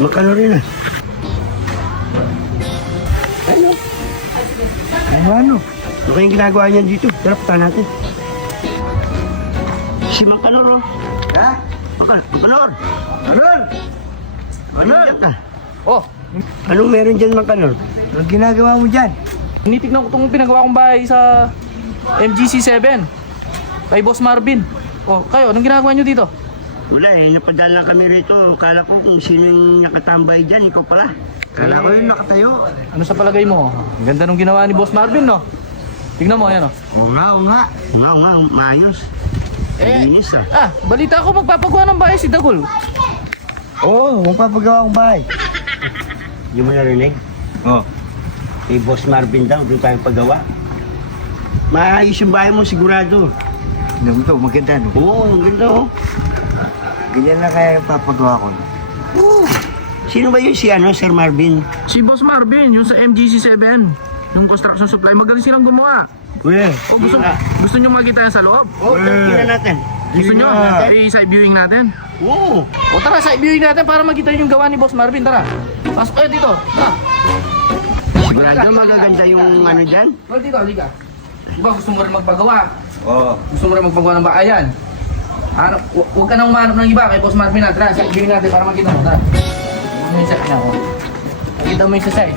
Magkano rin ah. Ano? Ano ano? Ano kayong ginagawa niyan dito? Tara, punta natin. Si Makanor, oh. Ha? Makan, Makanor! Anol! Makanor! Oh, Anong meron dyan, Makanor? Anong ginagawa mo dyan? tinitignan ko itong pinagawa kong bahay sa MGC7. Kay Boss Marvin. Oh, kayo, anong ginagawa nyo dito? Wala eh, napadaan lang kami rito. Kala ko kung sino yung nakatambay dyan, ikaw pala. Kala ko yung nakatayo. Ano sa palagay mo? Ang ganda nung ginawa ni Boss Marvin, no? Tignan mo, ayan, oh. Oo nga, oo nga. Nga, nga, maayos. Eh, Linis ah. ah, balita ko magpapagawa ng bahay si Dagol. Oo, magpapagawa akong bahay. Yung mo narinig? Oo. Kay Boss Marvin daw, doon tayo paggawa. Maayos yung bahay mo, sigurado. Tignan mo to, maganda no? Oo, ang ganda oh. Ganyan lang kaya yung papagawa ko. Sino ba yun si ano, Sir Marvin? Si Boss Marvin, yung sa MGC7. Yung construction supply, magaling silang gumawa. Uy, O gusto, Ah. gusto nyo makita yan sa loob? Oo, oh, tingnan natin. Gusto nyo? Yeah. Eh, side viewing natin. Oo. O tara, side viewing natin para makita yung gawa ni Boss Marvin. Tara. Pasok kayo dito. Tara. Sigurado magaganda yung ano dyan? Well, dito, halika. Diba gusto mo rin magpagawa? Oo. Gusto mo rin magpagawa ng bahayan? Ano, hu- huwag ka nang umanap ng iba kay Boss Marvin na. Tara, viewing natin para makita mo. Tara. Yung side na ako? Makita mo yung sa side.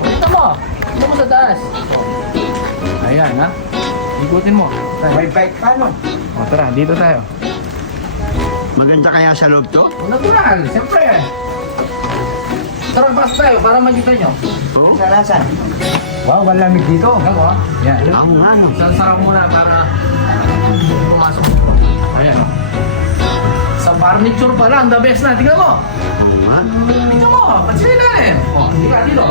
Makita mo. Makita mo sa taas. Ayan, ha? Ikutin mo. Tara. May bike pa no? O, tara, dito tayo. Maganda kaya sa loob to? O, natural, siyempre. Tara, pas tayo para makita nyo. Oo. Sarasan. Wow, malamig dito. Ano ba? Yan. Ako nga no. Sansara muna para pumasok. Furniture pa lang, the best na. Tingnan mo. Nga. Tingnan mo. Pansinin natin. O, tika dito.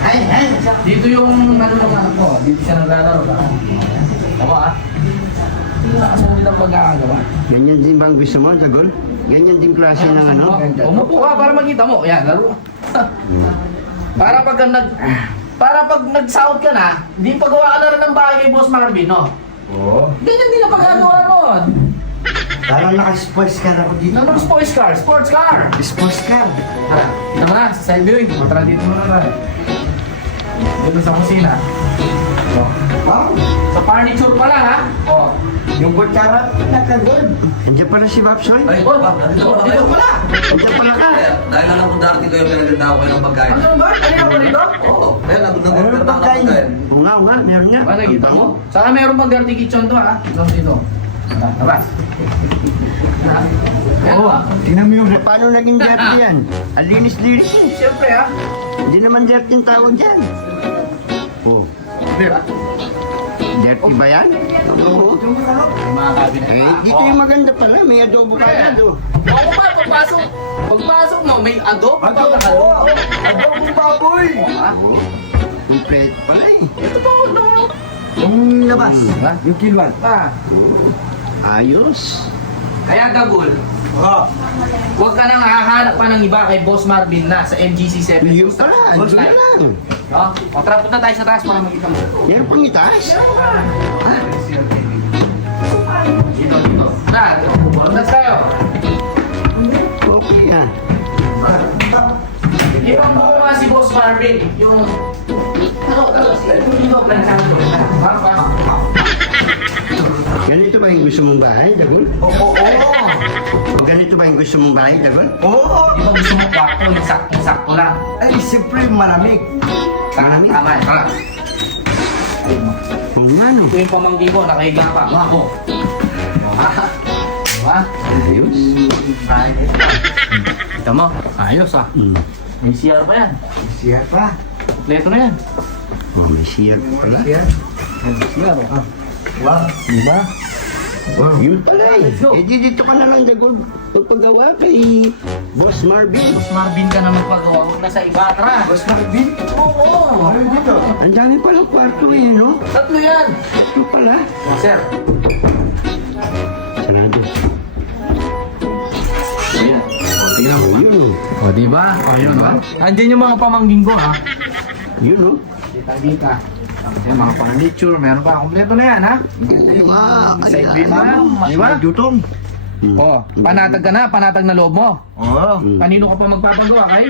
Ay, ay. Dito yung ano ng anak mo. Dito siya naglalaro. Tama ah. Asa nilang pagkakagawa? Ganyan din bang gusto mo, Tagol? Ganyan din klase ng ano? Umupo ka para makita mo. Yan, laro. para pag nag... Para pag nag-south ka na, di pagawa ka na rin ng bahay kay Boss Marvin, no? Oo. Ganyan din ang pagkagawa nun. Parang naka-sports car ako dito. Ano sports car? Sports car! Sports car. Tara, kita mo na, sa side viewing. Tara dito mo na. Dito sa kusina. O, Wow. sa furniture pala ha. O, Yung kutsara, nakagod. Andiyan pala si Bapsoy. ay, o, dito, dito pala. Andiyan pala ka. Dahil alam ko darating kayo, pinaganda ako kayo ng pagkain. Ano ba? Ano ba dito? Oo, Ano nag-order na ako ng pagkain? Oo nga, oo nga, meron. Ba, nakita mo? Saka meron pang dirty kitchen to ha. Ito dito. Labas. Ha? Ano ba? Tingnan mo yung... Paano naging dirty yan? Ang linis-linis eh. Siyempre ha. Hindi naman dirty yung tawag dyan. Oh, Diba? dirty ba yan? Oo. Eh, dito yung maganda pala. May adobo ka yan. oh. Ako pa, pagpasok. Pagpasok mo, may adobo pa Adobo! Adobo baboy! Oo. Complete pala eh. Ito pa, huwag naman. Yung labas. Ha? Yung kilwan. Ah, Ayos. kaya Gagol, Oo. huwag ka nang hahanap pa ng iba kay Boss Marvin na sa MGC7. Yun pala. Na lang. Oh, o tara punta tayo sa taas para makita mo. Meron pang itaas. Ah, Dito, dito. Na, puntas tayo. okay ah. Ibang mo nga si Boss Marvin, yung... Ganito ba yung gusto mong bahay, Dagol? Oo. Oo. Ganito ba yung gusto mong bahay, Dagol? Oo. Di ba gusto mo kwarto, sakto-sakto lang? Ay, siyempre malamig. Malamig. Tama, tara. Oo nga no. Ito yung pamangkin ko, nakahiga pa. Ako. Ha? Ayos. Ay, Kita mo, ayos ah. Hmm. May CR pa yan. Siya pa. Kompleto na yan. Oh, may pala. May CR oh. Wow. Diba? Wow. Yun pala eh. Eh, di dito ka na lang, Dagol. Pagpagawa kay Boss Marvin. Boss Marvin ka na magpagawa, huwag na sa iba. Tara! Boss Marvin. Oo! Ano dito? Ang dami palang kwarto eh, no? Tatlo yan! Ito pala. Sir. Sarado. Ayan. O, tingnan mo. Oh, yun oh. O, diba? O, yun o. Andyan yung mga pamangkin ko ha. Yun oh. Kita-kita. Yung mga furniture, meron pa. Kompleto na yan ha. Oo. Side Ay, bin na. ano, Di ba? Jutong. Mm. Oh, panatag ka na, panatag na loob mo. Oo. Mm. Kanino ka pa magpapagawa kay?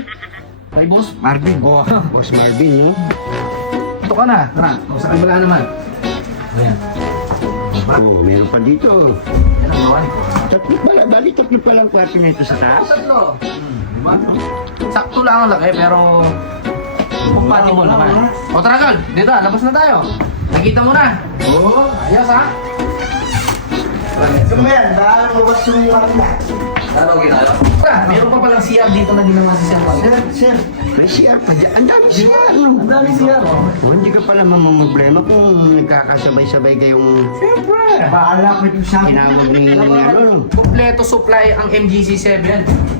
Kay boss? Marvin. Oh, Boss Marvin, yun. ito ka na. Tara, o sa kabila naman. Ayan. Oo, meron pa dito. Yan ang gawa ni boss. Tatlo pala, bali tatlo pa lang kwarto na ito sa taas. Tatlo. Hmm, diba? Sakto lang ang laki, pero pagpati mo naman. O tara, Gal. Dito, labas na tayo. Nakita mo na. Oo. Ayos, ha? Kumayan, dahil mabas yung mga Ano ginagawa? Tara, meron pa palang CR dito na ginawa si Sir. Sir, sir. May CR pa dyan. Ang dami CR? Ang dami CR, oh. O, hindi ka pala mamamroblema kung nagkakasabay-sabay kayong Siyempre. Bahala ko ito akin. tinawag ni ano, no? Kompleto supply ang MGC7.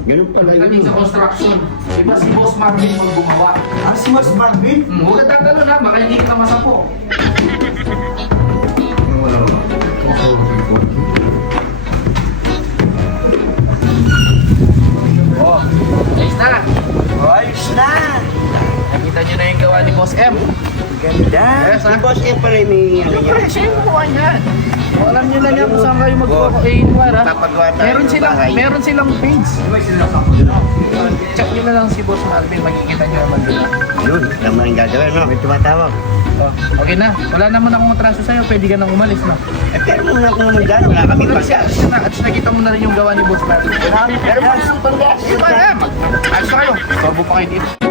Ganun pala yun. sa construction. Iba si Boss Marvin mo gumawa. Ah, si Mas Marvin? Hmm, huwag ka tatalo na, baka hindi ka masapo. Oh, M. Ganda. Yes, ha? Si Boss M pala yung may ano yan. Siyempre, siya yung gumawa niyan. O, alam nyo na niya kung saan kayo mag-inquire, ha? Meron ng silang, bahay. meron silang page. Check nyo na lang si Boss Marvin, makikita nyo naman doon. Yun, tama yung gagawin, no? May tumatawag. Oh, okay na. Wala naman akong atraso sa'yo. Pwede ka nang umalis, no? Eh, pero muna kung naman dyan, wala kami Wala pa. siya. Siya na. At nakita mo na rin yung gawa ni Boss Marvin. Pero mas yung panggas. Ito ba yan? Ayos na kayo. Sorbo pa kayo dito.